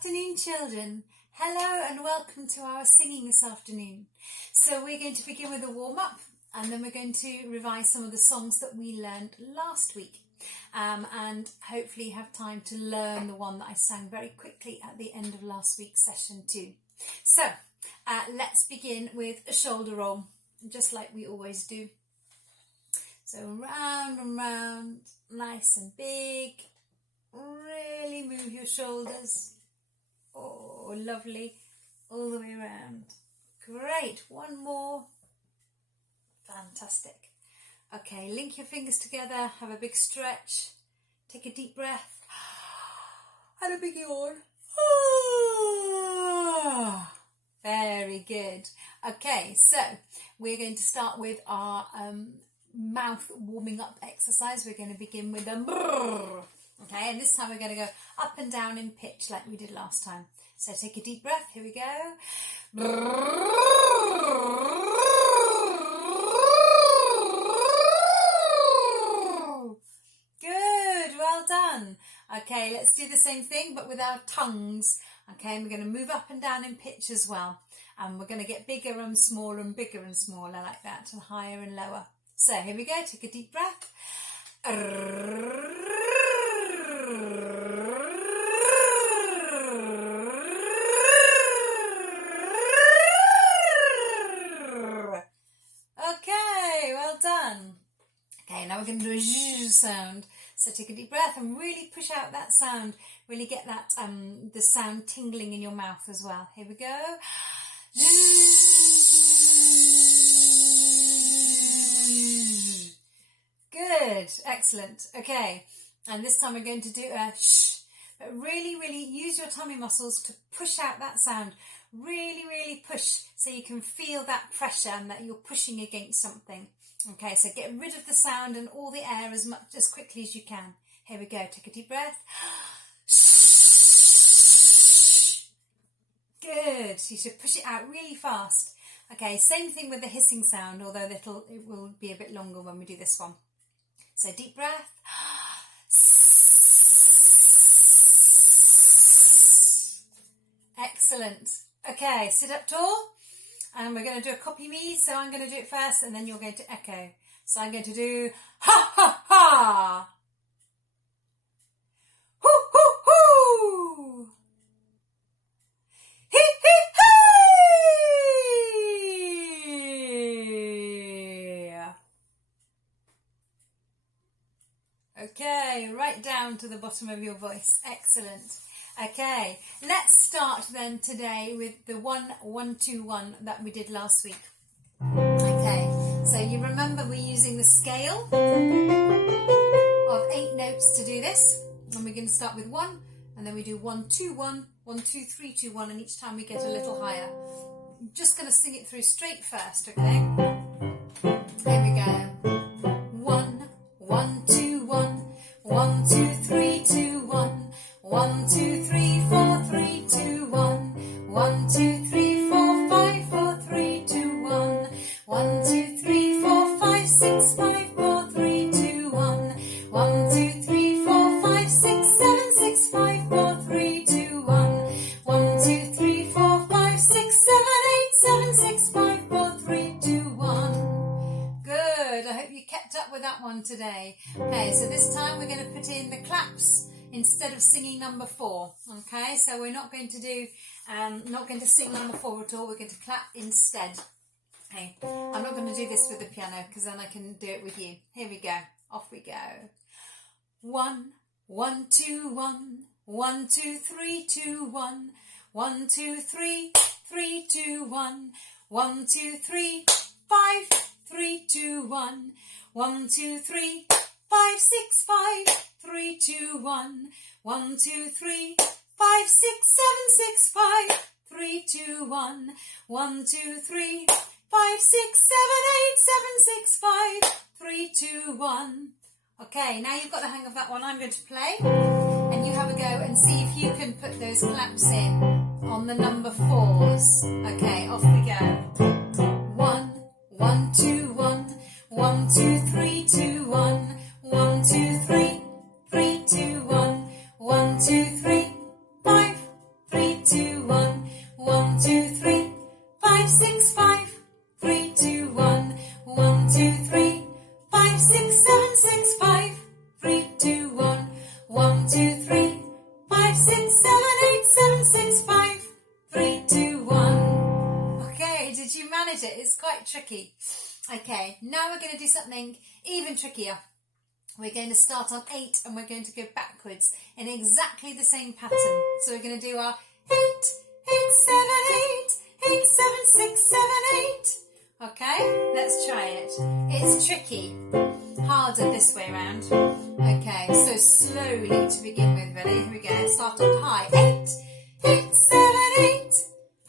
afternoon, children. Hello and welcome to our singing this afternoon. So we're going to begin with a warm-up and then we're going to revise some of the songs that we learned last week and hopefully have time to learn the one that I sang very quickly at the end of last week's session too. So let's begin with a shoulder roll, just like we always do. So round and round, nice and big. Really move your shoulders. Oh, lovely. All the way around. Great. One more. Fantastic. Okay, link your fingers together. Have a big stretch. Take a deep breath. And a big yawn. Very good. Okay, so we're going to start with our mouth warming up exercise. We're going to begin with a brrr. Okay, and this time we're going to go up and down in pitch like we did last time. So take a deep breath. Here we go. Good, well done. Okay, let's do the same thing but with our tongues. Okay, and we're going to move up and down in pitch as well. And we're going to get bigger and smaller like that, and higher and lower. So here we go. Take a deep breath. Okay, well done. Okay, now we're going to do a zh sound. So take a deep breath and really push out that sound. Really get that the sound tingling in your mouth as well. Here we go. Good, excellent. Okay, and this time we're going to do a shh, but really use your tummy muscles to push out that sound. Really push so you can feel that pressure and that you're pushing against something. Okay, so get rid of the sound and all the air as quickly as you can. Here we go. Take a deep breath. Good. You should push it out really fast. Okay, same thing with the hissing sound, although it will be a bit longer when we do this one. So deep breath. Excellent. Okay, sit up tall. And we're going to do a copy me. So I'm going to do it first and then you're going to echo. So I'm going to do ha ha ha. Hoo hoo hoo. Hee hee hee. Okay, right down to the bottom of your voice. Excellent. Okay, let's start then today with the 1-1-2-1 that we did last week. Okay, so you remember we're using the scale of 8 notes to do this. And we're going to start with 1, and then we do 1-2-1, 1-2-3-2-1, and each time we get a little higher. I'm just going to sing it through straight first, okay? Here we go. 1-1-2-1, 1-2-3-2-1. 1, 2, 3, 4, 3, 2, 1. 1, 2, 3, 4, 5, 4, 3, 2, 1. 1, 2, 3, 4, 5, 6, 5, 4, 3, 2, 1. 1, 2, 3, 4, 5, 6, 7, 6, 5, 4, 3, 2, 1. 1, 2, 3, 4, 5, 6, 7, 8, 7, 6, 5, 4, 3, 2, 1. Good. I hope you kept up with that one today. Okay, so this time we're going to put in the claps instead of singing number 4. Okay, so we're not going to do, not going to sing number 4 at all. We're going to clap instead. Okay, I'm not going to do this with the piano because then I can do it with you. Here we go. Off we go. 1, 1, 2, 1. 1, 2, 3, 2, 1. 1, 2, 3, 3, 2, 1. 1, 2, 3, 5, 3, 2, 1. 1, 2, 3, 5, 6, 5, 3, 2, 1. 1, 2, 3, 5, 6, 7, 6, 5, 3, 2, 1. 1, 2, 3, 5, 6, 7, 8, 7, 6, 5, 3, 2, 1. Okay, now you've got the hang of that one. I'm going to play and you have a go and see if you can put those claps in on the number 4s. Okay, off we go. 1, 1, 2, 1. 1, 2, 3, 2, 1. 1, 2, 3, 3, 2, 1. 1, 2, 3, 5, 3, 6, 7, 8, 7, 6, 5, 3, 2, 1. Okay, did you manage it? It's quite tricky. Okay, now we're going to do something even trickier. We're going to start on 8 and we're going to go backwards in exactly the same pattern. So we're going to do our 8, 8, 7, 8, 8, 7, 6, 7, 8. Okay, let's try it. It's tricky. Harder this way around. Okay, so slowly to begin with. Ready? Here we go. Start on high. 8, 8, 7, 8,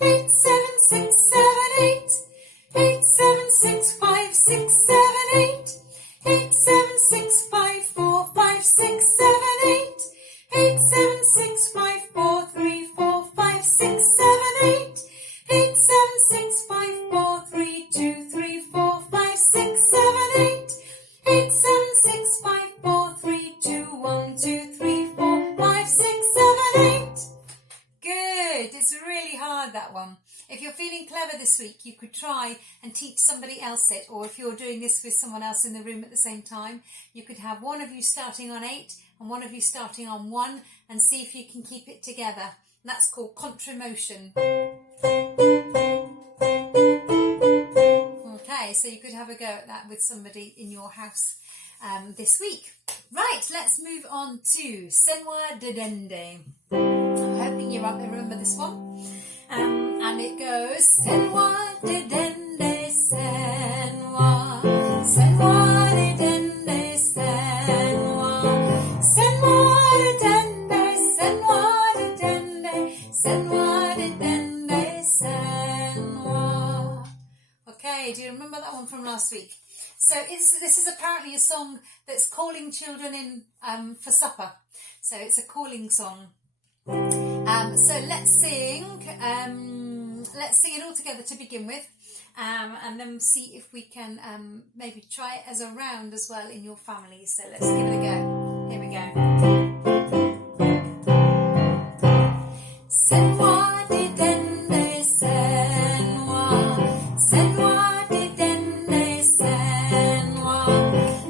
8, 7, 6, 7, 8, 8, 7, 6, 5, 6, 7, 8, 8, 7, 6, 5, 4, 5, 6, 7, 8, 8, 7, 6, 5, 4, 3, 4, 5, 6, 7, 8, 8, 7, 6, 5, 4, 3, 2, 3, 4, 5, 6, 7, 8, 8, 7, 6, 5, 4, 3, 2, 1, 2, 3, 4, 5, 6, 7, 8. Good. It's really hard, that one. If you're feeling clever this week, you could try and teach somebody else it, or if you're doing this with someone else in the room at the same time, you could have one of you starting on 8 and one of you starting on 1 and see if you can keep it together. That's called contramotion. Okay, so you could have a go at that with somebody in your house this week. Right, let's move on to C'est moi de dende. I'm hoping you remember this one. And it goes, C'est moi de dende, c'est moi de dende, c'est moi de dende, c'est moi de dende, c'est moi de dende, c'est moi. Okay, do you remember that one from last week? So this is apparently a song that's calling children in for supper. So it's a calling song. So let's sing it all together to begin with, and then see if we can maybe try it as a round as well in your family. So let's give it a go. Here we go. C'est moi de dende, c'est moi de dende, c'est moi de dende,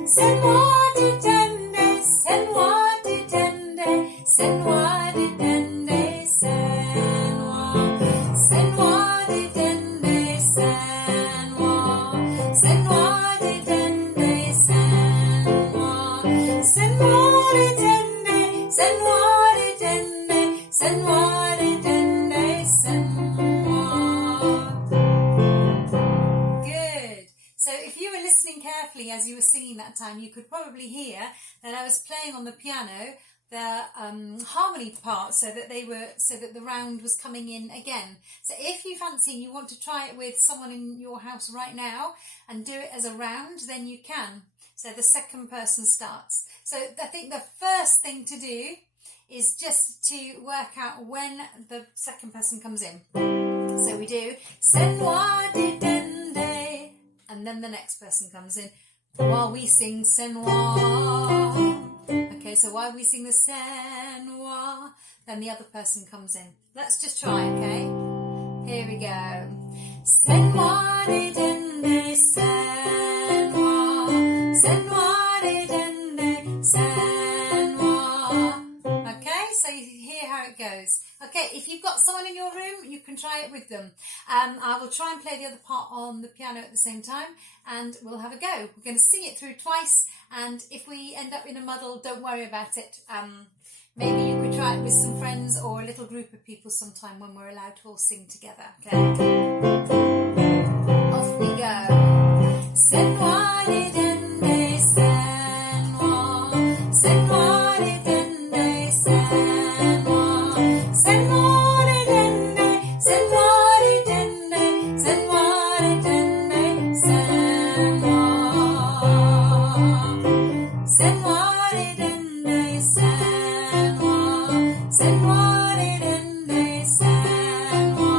c'est moi de dende, c'est moi de dende. As you were singing that time, you could probably hear that I was playing on the piano the harmony part, so that the round was coming in again. So if you fancy you want to try it with someone in your house right now and do it as a round, then you can. So the second person starts. So I think the first thing to do is just to work out when the second person comes in. So we do C'est moi de dende, and then the next person comes in while we sing C'est moi. Okay, so while we sing the C'est moi, then the other person comes in. Let's just try, okay? Here we go. C'est moi de dende, c'est moi de dende, c'est moi. Okay, so you hear how it goes. Okay, if you've got someone in your room, you can try it with them. I will try and play the other part on the piano at the same time, and we'll have a go. We're going to sing it through twice, and if we end up in a muddle, don't worry about it. Maybe you could try it with some friends or a little group of people sometime when we're allowed to all sing together. Okay? Off we go. C'est moi de dende, c'est moi de dende, c'est moi de dende, c'est moi de dende, c'est moi de dende, c'est moi. C'est moi de dende, c'est moi. C'est moi de dende, c'est moi.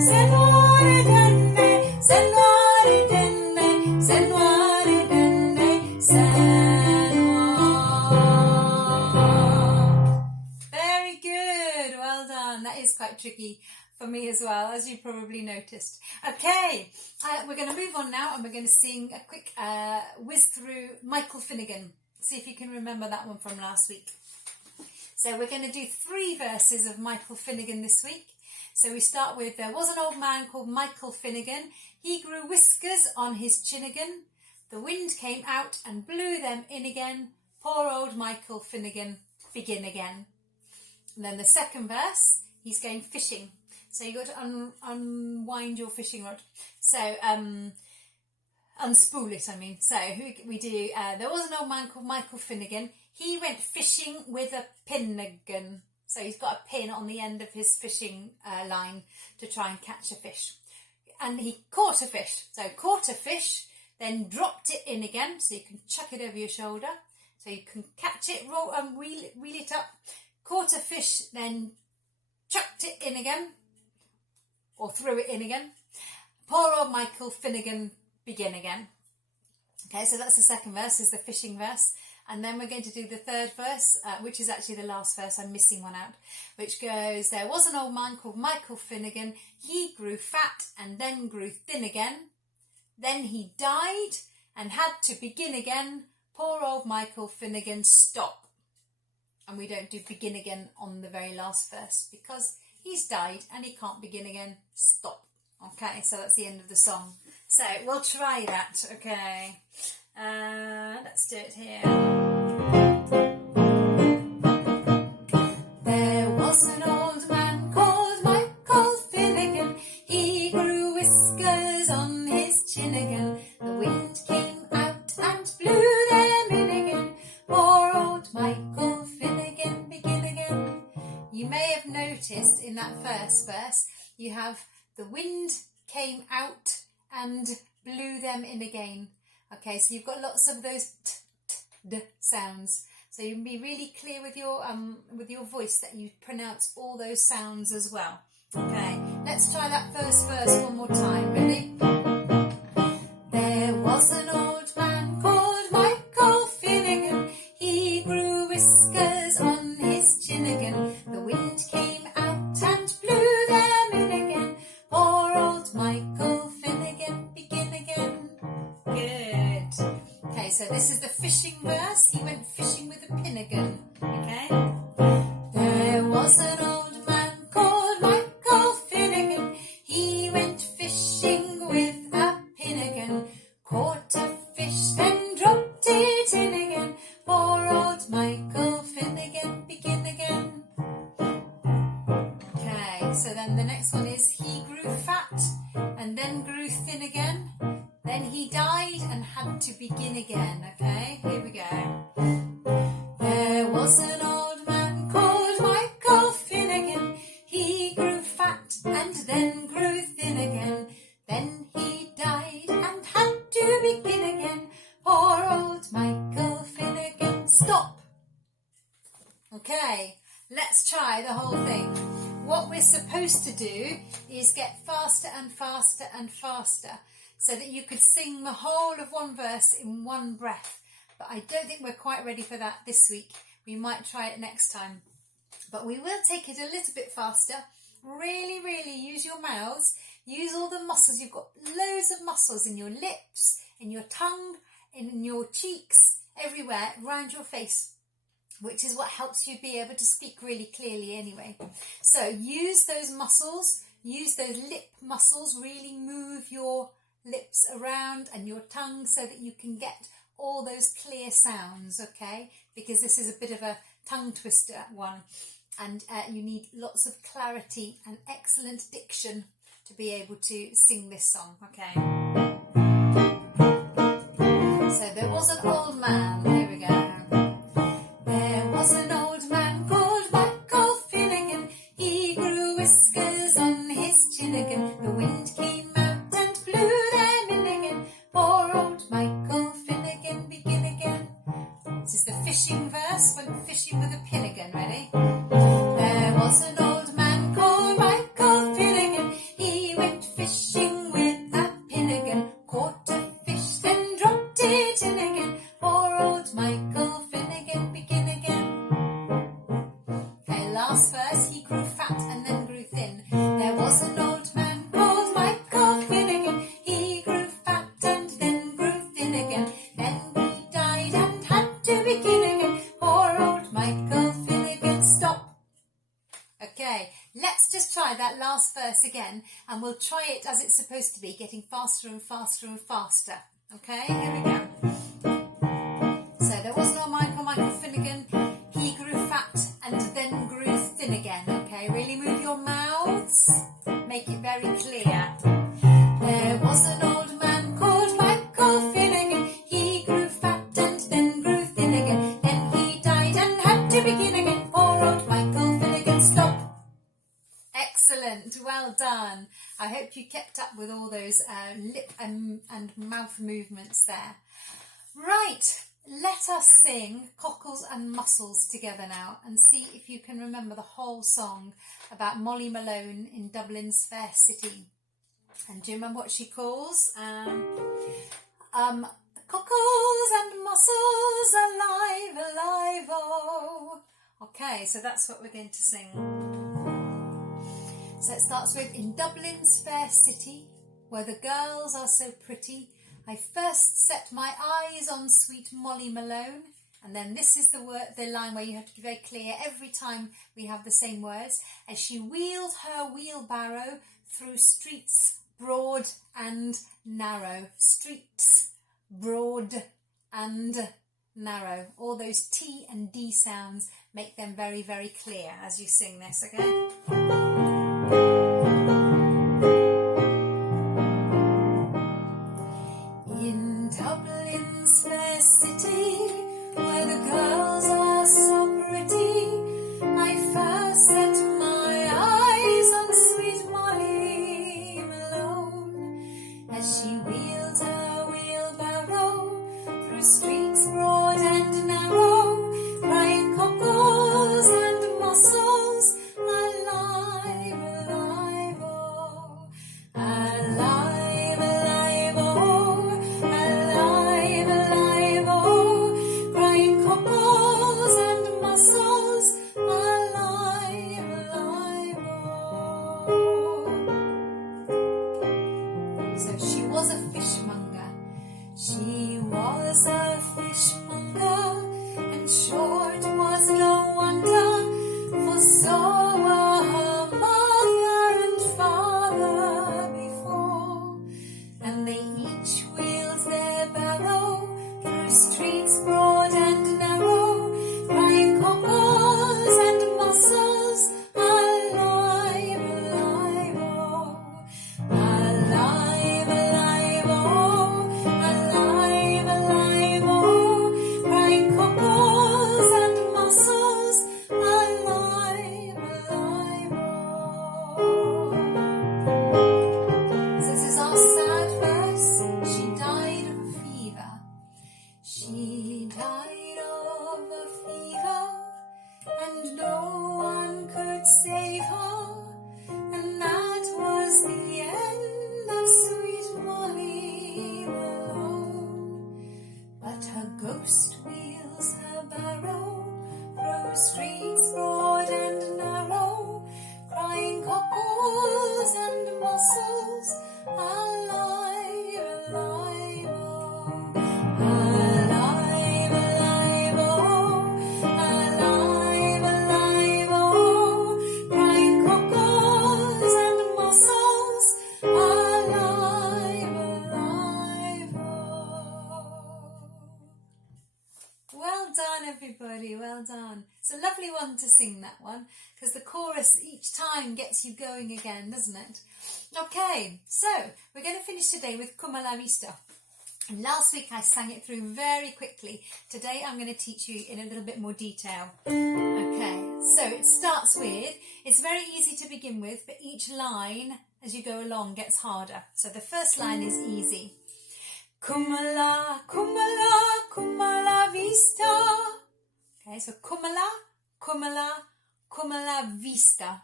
C'est moi de dende, c'est moi de dende, c'est moi de dende, c'est moi. Very good, well done. That is quite tricky for me as well, as you probably noticed. Okay, we're going to move on now, and we're going to sing a quick whiz through Michael Finnegan. See if you can remember that one from last week. So we're going to do 3 verses of Michael Finnegan this week. So we start with, there was an old man called Michael Finnegan. He grew whiskers on his chin-again. The wind came out and blew them in again. Poor old Michael Finnegan, begin again. And then the second verse, he's going fishing. So you've got to unwind your fishing rod. So, unspool it, I mean. So we do, there was an old man called Michael Finnegan. He went fishing with a Finnegan. So he's got a pin on the end of his fishing line to try and catch a fish. And he caught a fish. So caught a fish, then dropped it in again. So you can chuck it over your shoulder. So you can catch it, roll and reel it up. Caught a fish, then chucked it in again. Or threw it in again. Poor old Michael Finnegan, begin again. Okay, so that's the second verse, is the fishing verse. And then we're going to do the third verse, which is actually the last verse. I'm missing one out, which goes, there was an old man called Michael Finnegan. He grew fat and then grew thin again. Then he died and had to begin again. Poor old Michael Finnegan, stop. And we don't do begin again on the very last verse because he's died and he can't begin again. Stop. Okay, so that's the end of the song. So we'll try that, okay. Let's do it here. There was an old man called Michael Finnegan. He grew whiskers on his chin again. The wind came out and blew them in again. Poor old Michael Finnegan, begin again. You may have noticed in that first verse, you have the wind came out and blew them in again. Okay, so you've got lots of those d sounds. So you can be really clear with your voice that you pronounce all those sounds as well. Okay, let's try that first verse one more time. Ready? There was an old man called Michael Finnegan. He grew whiskers on his chin again. The wind came out and blew them in again. Poor old Michael Finnegan, begin again. Good. Okay, so this is the fishing verse. He went fishing with a Finnegan. Okay. There was an old man called Michael Finnegan. He went fishing with a Finnegan. Caught a fish, then dropped it in again. Poor old Michael Finnegan, begin again. Okay, so then the next one is he grew fat and then grew thin again. Then he died and had to begin again. Okay, here we go. There was an old man called Michael Finnegan. He grew fat and then grew thin again. Then he died and had to begin again. Poor old Michael Finnegan, stop. Okay, let's try the whole thing. What we're supposed to do is get faster and faster and faster so that you could sing the whole of one verse in one breath. But I don't think we're quite ready for that this week. We might try it next time. But we will take it a little bit faster. Really, really use your mouths. Use all the muscles. You've got loads of muscles in your lips, in your tongue, in your cheeks, everywhere, around your face, which is what helps you be able to speak really clearly anyway. So use those muscles, use those lip muscles, really move your lips around and your tongue so that you can get all those clear sounds, okay? Because this is a bit of a tongue twister one, and you need lots of clarity and excellent diction to be able to sing this song, okay? So there was an old man, here we go. There was an old man called Michael Finnegan. He grew whiskers on his chin again. The wind came out and blew them in again. Poor old Michael Finnegan, begin again. This is the fishing verse. Went fishing with a Finnegan. Ready? There was an old man called Michael Finnegan. He went fishing with a Finnegan. Caught a fish, then dropped it in again. Poor old Okay, let's just try that last verse again, and we'll try it as it's supposed to be, getting faster and faster and faster. Okay, here we go. So there was no Michael Finnegan. He grew fat and then grew thin again. Okay, really move your mouths. Make it very clear. There was an old man called Michael Finnegan. He grew fat and then grew thin again. Then he died and had to begin again. Poor old Michael Finnegan, stop. Excellent, well done. I hope you kept up with all those lip and mouth movements there. Right, let us sing Cockles and Mussels together now and see if you can remember the whole song about Molly Malone in Dublin's fair city. And do you remember what she calls? The cockles and mussels, alive, alive, oh. Okay, so that's what we're going to sing. So it starts with, in Dublin's fair city, where the girls are so pretty, I first set my eyes on sweet Molly Malone. And then this is the line where you have to be very clear every time we have the same words. As she wheeled her wheelbarrow through streets broad and narrow. Streets broad and narrow. All those T and D sounds, make them very, very clear as you sing this, okay? In Dublin's fair city, where the girls are so pretty, I first set my eyes on sweet Molly Malone, as she wheeled her wheelbarrow through streets broad and narrow, crying cockles and mussels, alive, alive, oh, alive, alive, oh, alive, alive, oh, crying cockles and mussels, alive, alive, oh. So she was a fishmonger. She was a fishmonger, and sure it was no wonder, for so were her mother and father before, and they each wheeled their barrow through streets broad and narrow, crying cockles and mussels, alive, alive, oh, alive, alive, oh, alive, alive, oh, crying cockles and mussels, alive, alive, oh. So this is our sad verse. She died of a fever. She died of a fever, and no one could save her, and that was the end of sweet Molly Malone. But her ghost wheels her barrow through streets broad and narrow, crying cockles and mussels, alive, alive, oh, alive, alive, oh, alive, alive, oh, crying cockles and mussels, alive, alive, oh. Well done, everybody, well done. It's a lovely one to sing, that one, because the chorus each time gets you going again, doesn't it? Okay, so we're going to finish today with Come la Vista. And last week I sang it through very quickly. Today I'm going to teach you in a little bit more detail. Okay, so it starts with, it's very easy to begin with, but each line as you go along gets harder. So the first line is easy. Come la vista. Okay, so come la vista.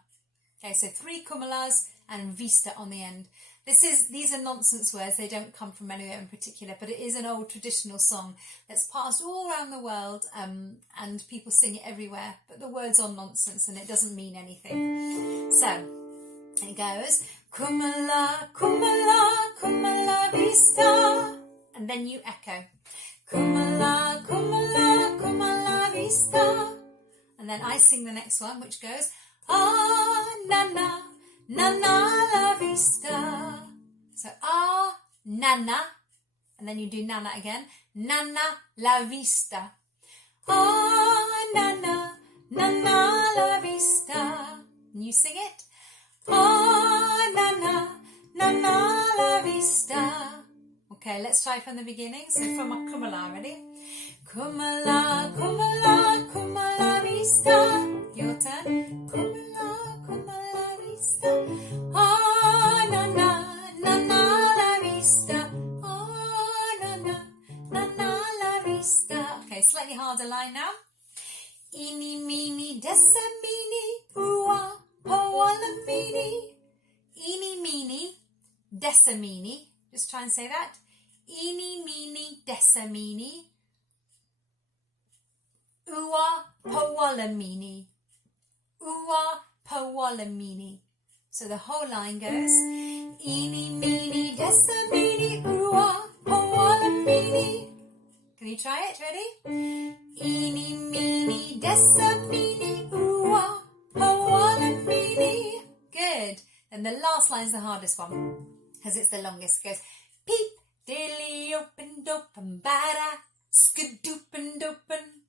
Okay, so 3 cumulas and vista on the end. These are nonsense words. They don't come from anywhere in particular, but it is an old traditional song that's passed all around the world, and people sing it everywhere. But the words are nonsense and it doesn't mean anything. So it goes, come la vista, and then you echo, come la vista, and then I sing the next one, which goes, ah. la vista. So nana, and then you do nana again. Nana la vista. Nana la vista. And you sing it. Nana la vista. Okay, let's try from the beginning. So from a kumala, ready? Kumala vista. Your turn. Kumala vista. Nana la vista. Nana la vista. Okay, slightly harder line now. Eeny, meeny, decimini, ooh-ah, powalamini. Eeny, meeny, decimini. Just try and say that. Eeny, meeny, decimini. Ooh-ah, powalamini. Ooh-ah, powalamini. So the whole line goes. Eeny, meeny, decimini, ooh-ah, powalamini. Can you try it? Ready? Eeny, meeny, decimini, ooh-ah, powalamini. Good. And the last line is the hardest one because it's the longest. It goes peep, dilly, open, dopen, bada, skadoopin, dopen.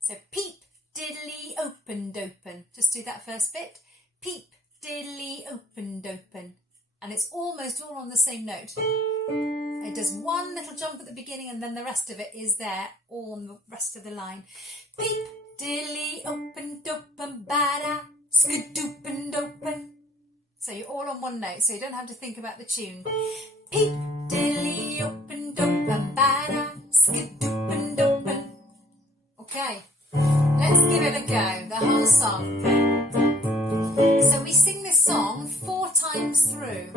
So peep, diddly, open, dopen. Just do that first bit. Peep, diddly, open, dopen. And it's almost all on the same note. It does one little jump at the beginning and then the rest of it is there, all on the rest of the line. Peep, diddly, open, dopen, bada, skadoopin, dopen. So you're all on one note, so you don't have to think about the tune. Peep, diddly, open, dopen, bada, skadoopin, dopen. Okay, let's give it a go, the whole song. So we sing this song 4 times through.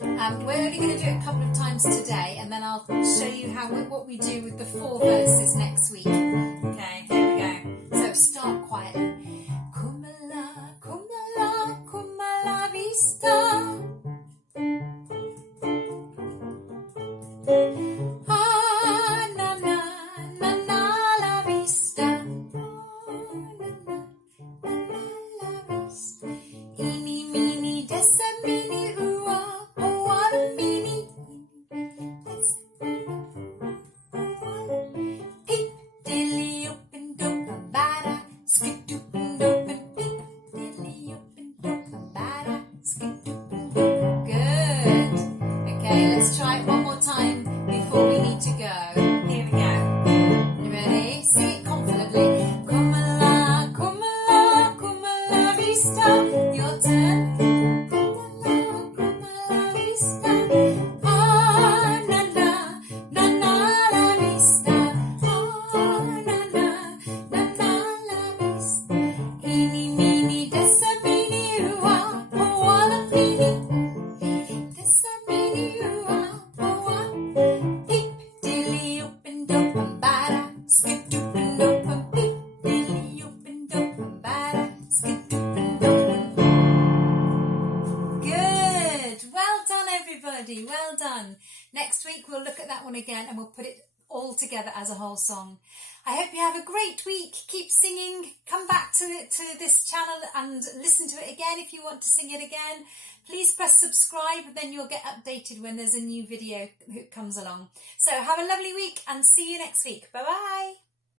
We're only going to do it a couple of times today, and then I'll show you what we do with the 4 verses next week. Okay, here we go. So start quietly. Kumala, kumala, kumala vista. Nana la vista. Nana la vista. Eeny, meeny, decimini, ooh-ah, powalamini. Peep, dilly, open, dopen, bada, skadoopin, dopen. Peep, dilly, open, dopen, bada, skadoopin, dopen. Good. Okay, let's try it one more time before we need to go. Here we go. You ready? Sing it confidently. Kumala, kumala, kumala vista. Your turn. Kumala, kumala vista. Nana la vista. Nana la vista. Eeny, meeny, decimini, ooh-ah, powalamini. Decimini, ooh-ah, powalamini. Peep, dilly, open, dopen, bada, skadoopin, dopen. Peep, dilly, open, dopen, bada, skadoopin, dopen. Good. Well done, everybody. Well done. Next week we'll look at that one again and we'll put it all together as a whole song. I hope you have a great week. Keep singing. Come back to this channel and listen to it again if you want to sing it again. Please press subscribe, then you'll get updated when there's a new video that comes along. So have a lovely week and see you next week. Bye-bye.